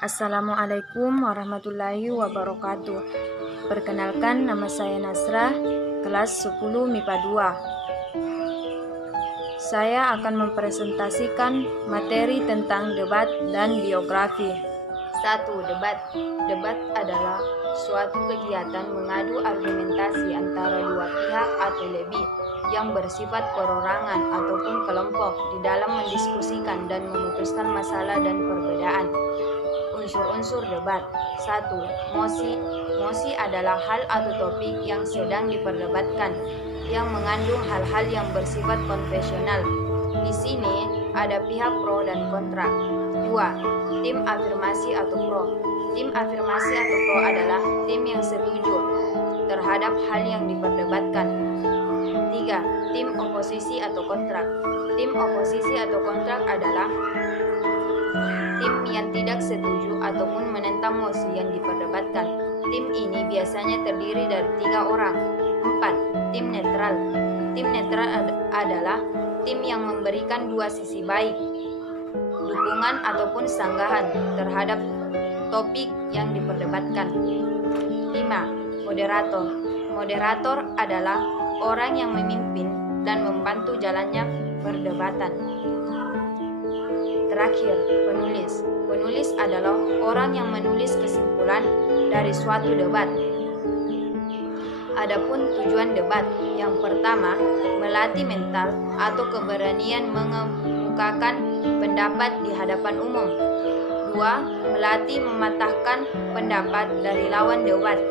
Assalamualaikum warahmatullahi wabarakatuh. Perkenalkan, nama saya Nasrah, kelas 10 MIPA 2. Saya akan mempresentasikan materi tentang debat dan biografi. 1. Debat. Debat adalah suatu kegiatan mengadu argumentasi antara dua pihak atau lebih yang bersifat perorangan ataupun kelompok di dalam mendiskusikan dan memutuskan masalah dan perbedaan. Unsur-unsur debat. 1. Mosi. Mosi adalah hal atau topik yang sedang diperdebatkan yang mengandung hal-hal yang bersifat konvensional. Di sini ada pihak pro dan kontra. 2. Tim afirmasi atau pro. Tim afirmasi atau pro adalah tim yang setuju terhadap hal yang diperdebatkan. 3. Tim oposisi atau kontrak. Tim oposisi atau kontrak adalah tim yang tidak setuju ataupun menentang mosi yang diperdebatkan. Tim ini biasanya terdiri dari 3 orang. 4. Tim netral. Tim netral adalah tim yang memberikan dua sisi baik, dukungan ataupun sanggahan terhadap topik yang diperdebatkan. 5. Moderator. Moderator adalah orang yang memimpin dan membantu jalannya perdebatan. Terakhir, penulis. Penulis adalah orang yang menulis kesimpulan dari suatu debat. Adapun tujuan debat, yang pertama, melatih mental atau keberanian mengemukakan pendapat di hadapan umum. 2. Melatih mematahkan pendapat dari lawan debat.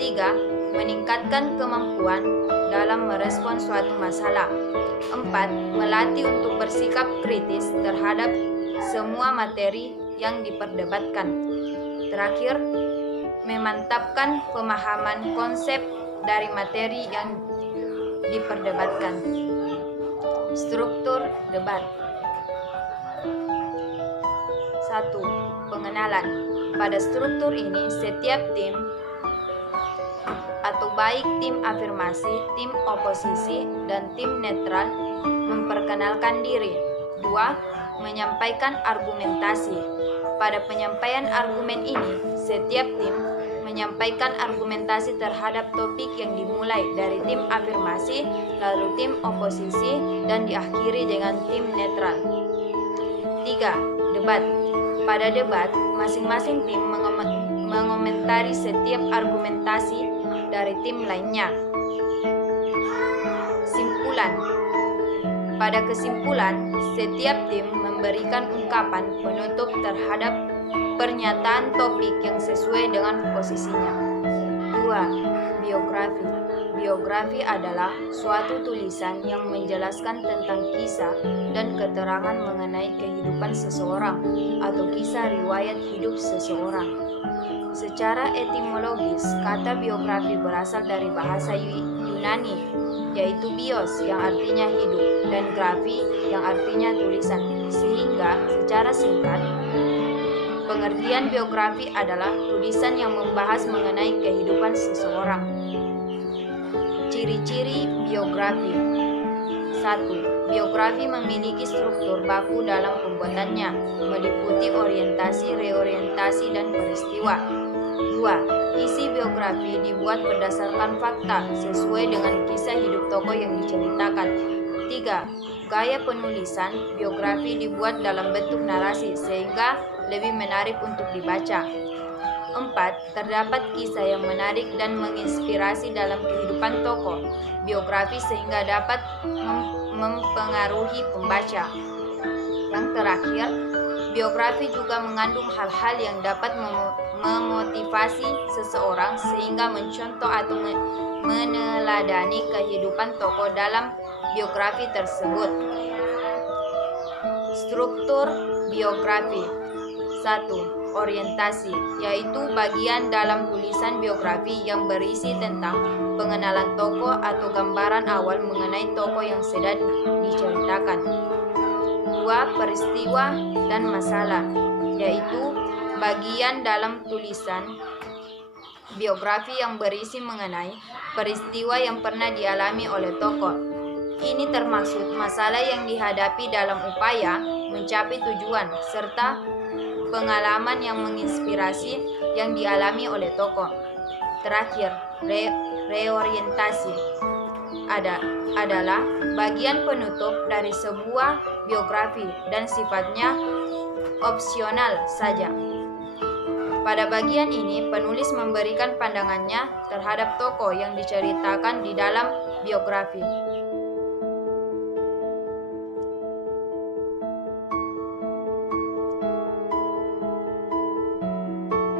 3. Meningkatkan kemampuan dalam merespon suatu masalah. 4. Melatih untuk bersikap kritis terhadap semua materi yang diperdebatkan. Terakhir, memantapkan pemahaman konsep dari materi yang diperdebatkan. Struktur debat. 1. Pengenalan. Pada struktur ini, setiap tim atau baik tim afirmasi, tim oposisi, dan tim netral memperkenalkan diri. 2. Menyampaikan argumentasi. Pada penyampaian argumen ini, setiap tim menyampaikan argumentasi terhadap topik yang dimulai dari tim afirmasi, lalu tim oposisi, dan diakhiri dengan tim netral. 3. Debat. Pada debat, masing-masing tim mengomentari setiap argumentasi dari tim lainnya. Simpulan. Pada kesimpulan, setiap tim memberikan ungkapan penutup terhadap pernyataan topik yang sesuai dengan posisinya. 2. Biografi. Biografi adalah suatu tulisan yang menjelaskan tentang kisah dan keterangan mengenai kehidupan seseorang atau kisah riwayat hidup seseorang. Secara etimologis, kata biografi berasal dari bahasa Yunani, yaitu bios yang artinya hidup dan grafi yang artinya tulisan. Sehingga secara singkat, pengertian biografi adalah tulisan yang membahas mengenai kehidupan seseorang. Ciri-ciri biografi. 1. Biografi memiliki struktur baku dalam pembuatannya, meliputi orientasi, reorientasi, dan peristiwa. 2. Isi biografi dibuat berdasarkan fakta sesuai dengan kisah hidup tokoh yang diceritakan. 3. Gaya penulisan biografi dibuat dalam bentuk narasi sehingga lebih menarik untuk dibaca. 4. Terdapat kisah yang menarik dan menginspirasi dalam kehidupan tokoh biografi sehingga dapat mempengaruhi pembaca. Yang terakhir, biografi juga mengandung hal-hal yang dapat memotivasi seseorang sehingga mencontoh atau meneladani kehidupan tokoh dalam biografi tersebut. Struktur biografi. 1. Orientasi, yaitu bagian dalam tulisan biografi yang berisi tentang pengenalan tokoh atau gambaran awal mengenai tokoh yang sedang diceritakan. 2. Peristiwa dan masalah, yaitu bagian dalam tulisan biografi yang berisi mengenai peristiwa yang pernah dialami oleh tokoh. Ini termasuk masalah yang dihadapi dalam upaya mencapai tujuan serta pengalaman yang menginspirasi yang dialami oleh tokoh. Terakhir, reorientasi adalah bagian penutup dari sebuah biografi dan sifatnya opsional saja. Pada bagian ini, penulis memberikan pandangannya terhadap tokoh yang diceritakan di dalam biografi.